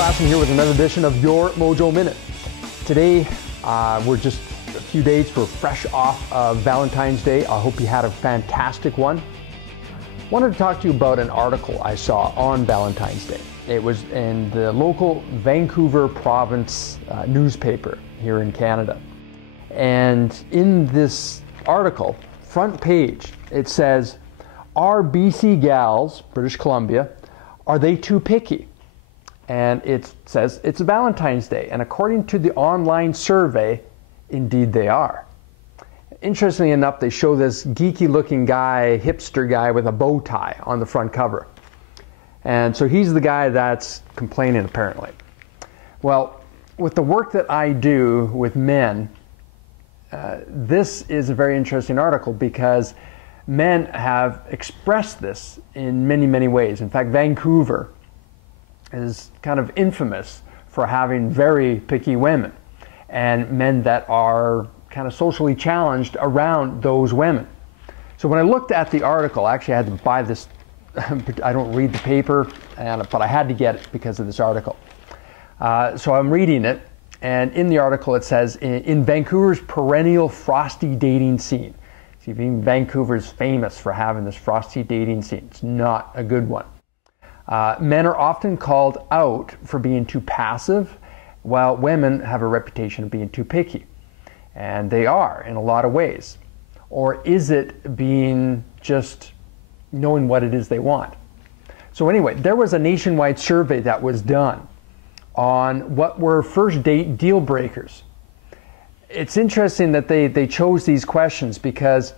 Klassen here with another edition of your Mojo Minute. Today, we're just a few days fresh off of Valentine's Day. I hope you had a fantastic one. Wanted to talk to you about an article I saw on Valentine's Day. It was in the local Vancouver province newspaper here in Canada. And in this article, front page, it says, "Are BC gals, British Columbia, are they too picky?" And it says it's Valentine's Day, and according to the online survey, indeed they are. Interestingly enough, they show this geeky looking guy, hipster guy with a bow tie on the front cover. And so he's the guy that's complaining apparently. Well, with the work that I do with men, this is a very interesting article because men have expressed this in many, many ways. In fact, Vancouver is kind of infamous for having very picky women and men that are kind of socially challenged around those women. So when I looked at the article, actually I had to buy this, I don't read the paper, but I had to get it because of this article. So I'm reading it, and in the article it says, in Vancouver's perennial frosty dating scene. See, Vancouver is famous for having this frosty dating scene. It's not a good one. Men are often called out for being too passive, while women have a reputation of being too picky. And they are in a lot of ways. Or is it being just knowing what it is they want? So anyway, there was a nationwide survey that was done on what were first date deal breakers. It's interesting that they chose these questions because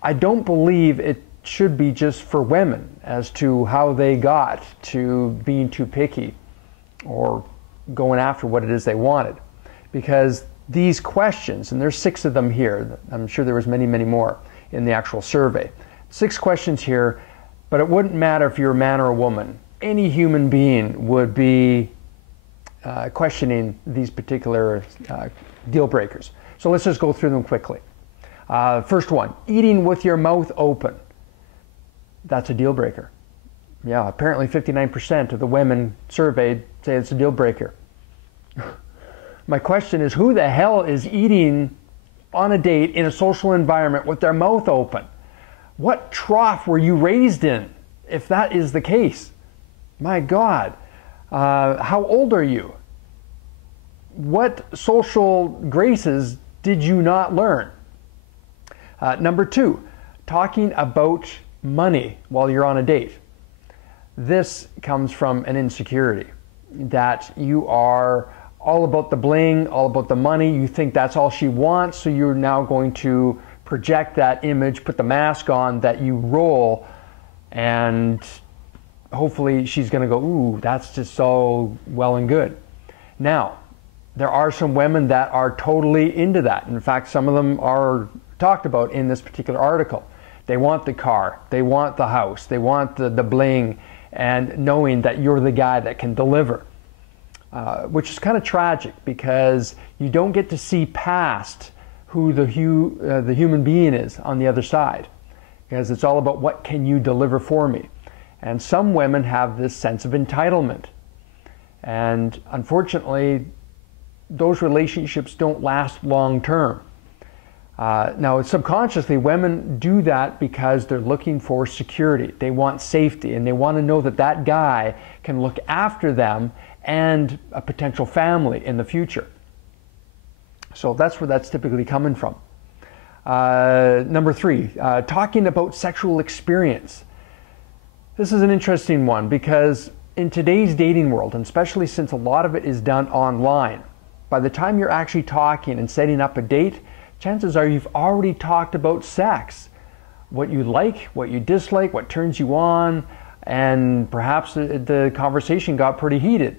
I don't believe it should be just for women as to how they got to being too picky or going after what it is they wanted. Because these questions, and there's 6 of them here, I'm sure there was many, many more in the actual survey. 6 questions here, but it wouldn't matter if you're a man or a woman. Any human being would be questioning these particular deal breakers. So let's just go through them quickly. First one, eating with your mouth open. That's a deal breaker. Yeah, apparently 59% of the women surveyed say it's a deal breaker. My question is, who the hell is eating on a date in a social environment with their mouth open? What trough were you raised in, if that is the case? My God. How old are you? What social graces did you not learn? Number 2, talking about money while you're on a date. This comes from an insecurity that you are all about the bling, all about the money. You think that's all she wants, so you're now going to project that image, put the mask on that you roll, and hopefully she's going to go, ooh, that's just so well and good. Now, there are some women that are totally into that. In fact, some of them are talked about in this particular article. They want the car, they want the house, they want the bling, and knowing that you're the guy that can deliver. Which is kind of tragic because you don't get to see past who the human being is on the other side. Because it's all about what can you deliver for me. And some women have this sense of entitlement. And unfortunately, those relationships don't last long term. Now, subconsciously, women do that because they're looking for security. They want safety, and they want to know that that guy can look after them and a potential family in the future. So that's where that's typically coming from. Number 3, talking about sexual experience. This is an interesting one because in today's dating world, and especially since a lot of it is done online, by the time you're actually talking and setting up a date, chances are you've already talked about sex, what you like, what you dislike, what turns you on, and perhaps the conversation got pretty heated.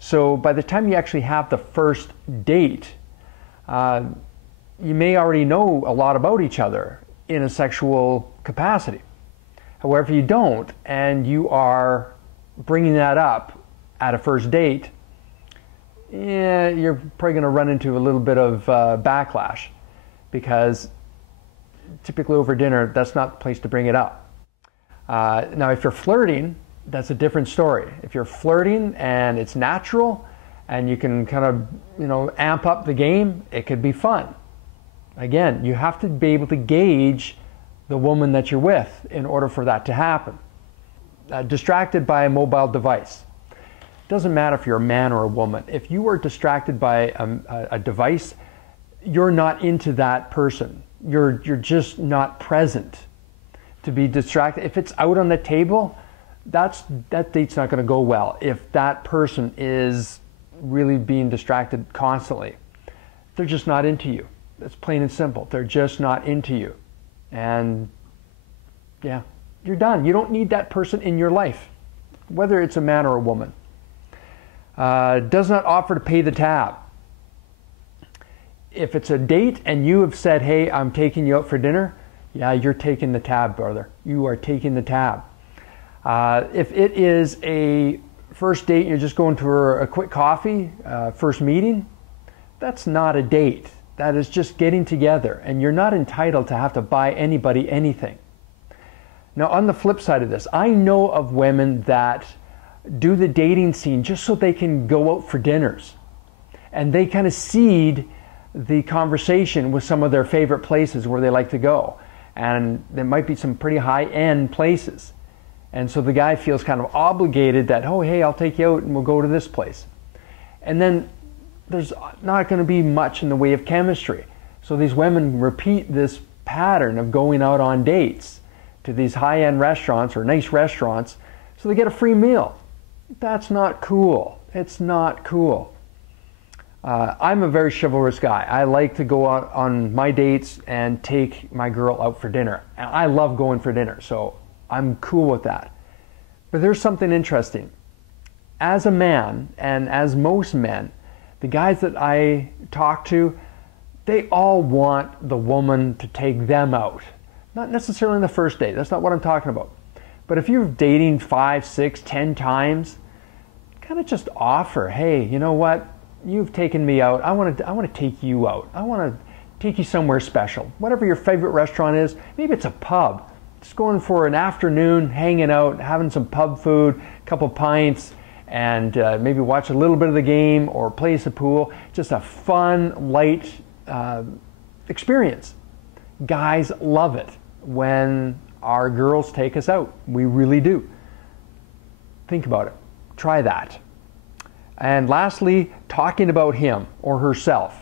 So by the time you actually have the first date, you may already know a lot about each other in a sexual capacity. However, if you don't, and you are bringing that up at a first date, you're probably going to run into a little bit of backlash because typically over dinner, that's not the place to bring it up. Now, if you're flirting, that's a different story. If you're flirting and it's natural and you can kind of, amp up the game, it could be fun. Again, you have to be able to gauge the woman that you're with in order for that to happen. Distracted by a mobile device. Doesn't matter if you're a man or a woman. If you are distracted by a device, you're not into that person. You're just not present. To be distracted, if it's out on the table, that date's not going to go well. If that person is really being distracted constantly, they're just not into you. That's plain and simple. They're just not into you. And yeah, you're done. You don't need that person in your life, whether it's a man or a woman. Does not offer to pay the tab. If it's a date and you have said, hey, I'm taking you out for dinner, yeah, you're taking the tab, brother. You are taking the tab. If it is a first date and you're just going for a quick coffee, first meeting, that's not a date. That is just getting together, and you're not entitled to have to buy anybody anything. Now, on the flip side of this, I know of women that do the dating scene just so they can go out for dinners. And they kind of seed the conversation with some of their favorite places where they like to go. And there might be some pretty high-end places. And so the guy feels kind of obligated that, oh, hey, I'll take you out and we'll go to this place. And then there's not going to be much in the way of chemistry. So these women repeat this pattern of going out on dates to these high-end restaurants or nice restaurants so they get a free meal. That's not cool. It's not cool. I'm a very chivalrous guy. I like to go out on my dates and take my girl out for dinner. And I love going for dinner, so I'm cool with that. But there's something interesting. As a man, and as most men, the guys that I talk to, they all want the woman to take them out. Not necessarily on the first date. That's not what I'm talking about. But if you're dating 5, 6, 10 times, kind of just offer, hey, you know what? You've taken me out. I want to take you out. I want to take you somewhere special. Whatever your favorite restaurant is, maybe it's a pub. Just going for an afternoon, hanging out, having some pub food, a couple pints, and maybe watch a little bit of the game or play some pool. Just a fun, light experience. Guys love it when our girls take us out. We really do. Think about it. Try that. And lastly, talking about him or herself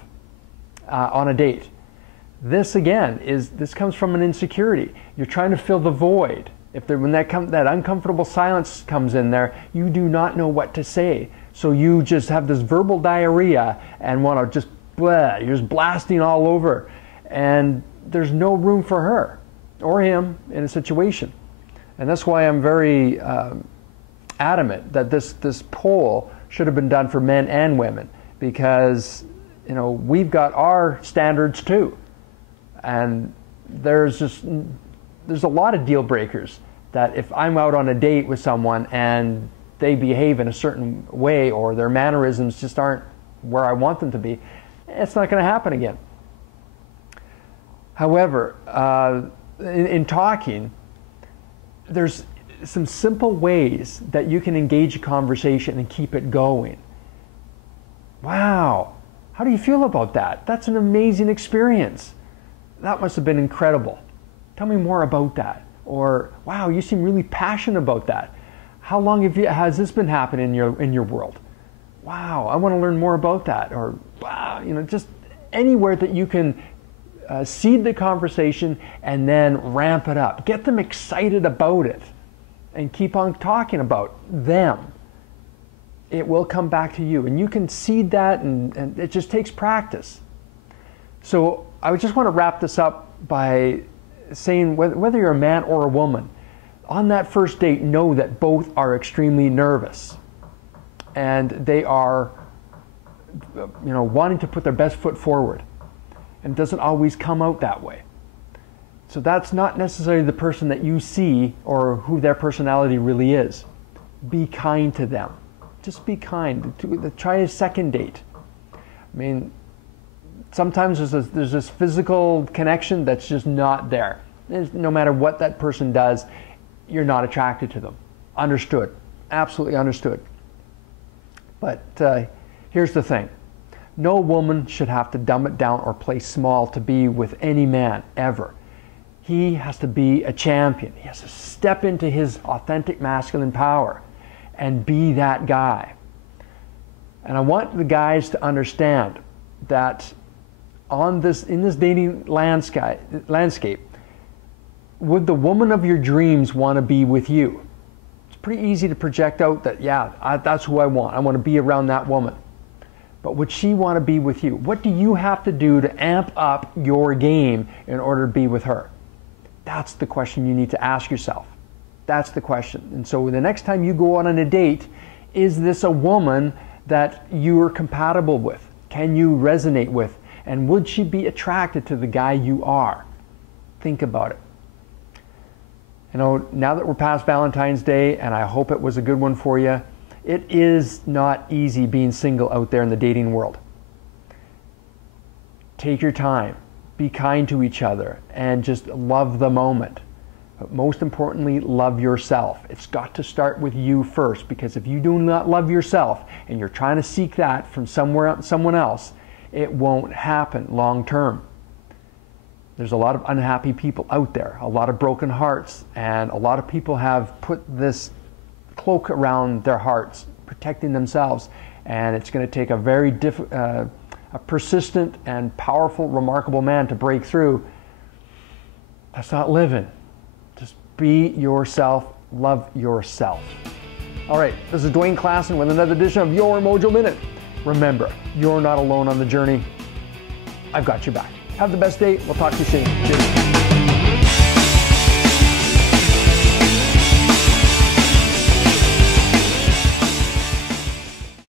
on a date. This again this comes from an insecurity. You're trying to fill the void. When that uncomfortable silence comes in there, you do not know what to say. So you just have this verbal diarrhea and want to just blah. You're just blasting all over, and there's no room for her or him in a situation. And that's why I'm very adamant that this poll should have been done for men and women, because we've got our standards too, and there's a lot of deal breakers that if I'm out on a date with someone and they behave in a certain way or their mannerisms just aren't where I want them to be, it's not going to happen again. However, in talking, there's some simple ways that you can engage a conversation and keep it going. Wow, how do you feel about that? That's an amazing experience. That must have been incredible. Tell me more about that. Or, wow, you seem really passionate about that. How long has this been happening in your world? Wow, I want to learn more about that. Or, wow, just anywhere that you can seed the conversation and then ramp it up. Get them excited about it. And keep on talking about them. It will come back to you. And you can seed that, and it just takes practice. So I just want to wrap this up by saying whether you're a man or a woman, on that first date, know that both are extremely nervous. And they are wanting to put their best foot forward. And it doesn't always come out that way. So that's not necessarily the person that you see or who their personality really is. Be kind to them. Just be kind. Try a second date. I mean, sometimes there's this physical connection that's just not there. No matter what that person does, you're not attracted to them. understood, absolutely understood. But here's the thing. No woman should have to dumb it down or play small to be with any man, ever. He has to be a champion. He has to step into his authentic masculine power and be that guy. And I want the guys to understand that in this dating landscape, would the woman of your dreams want to be with you? It's pretty easy to project out that, yeah, that's who I want. I want to be around that woman. But would she want to be with you? What do you have to do to amp up your game in order to be with her? That's the question you need to ask yourself. That's the question. And so the next time you go on a date, is this a woman that you are compatible with? Can you resonate with? And would she be attracted to the guy you are? Think about it. You know, now that we're past Valentine's Day, and I hope it was a good one for you, it is not easy being single out there in the dating world. Take your time, be kind to each other, and just love the moment. But most importantly, love yourself. It's got to start with you first, because if you do not love yourself and you're trying to seek that from someone else, it won't happen long term. There's a lot of unhappy people out there, a lot of broken hearts, and a lot of people have put this cloak around their hearts, protecting themselves, and it's going to take a very a persistent and powerful, remarkable man to break through. That's not living. Just be yourself, love yourself. All right, this is Dwayne Klassen with another edition of Your Mojo Minute. Remember, you're not alone on the journey. I've got your back. Have the best day. We'll talk to you soon. Cheers.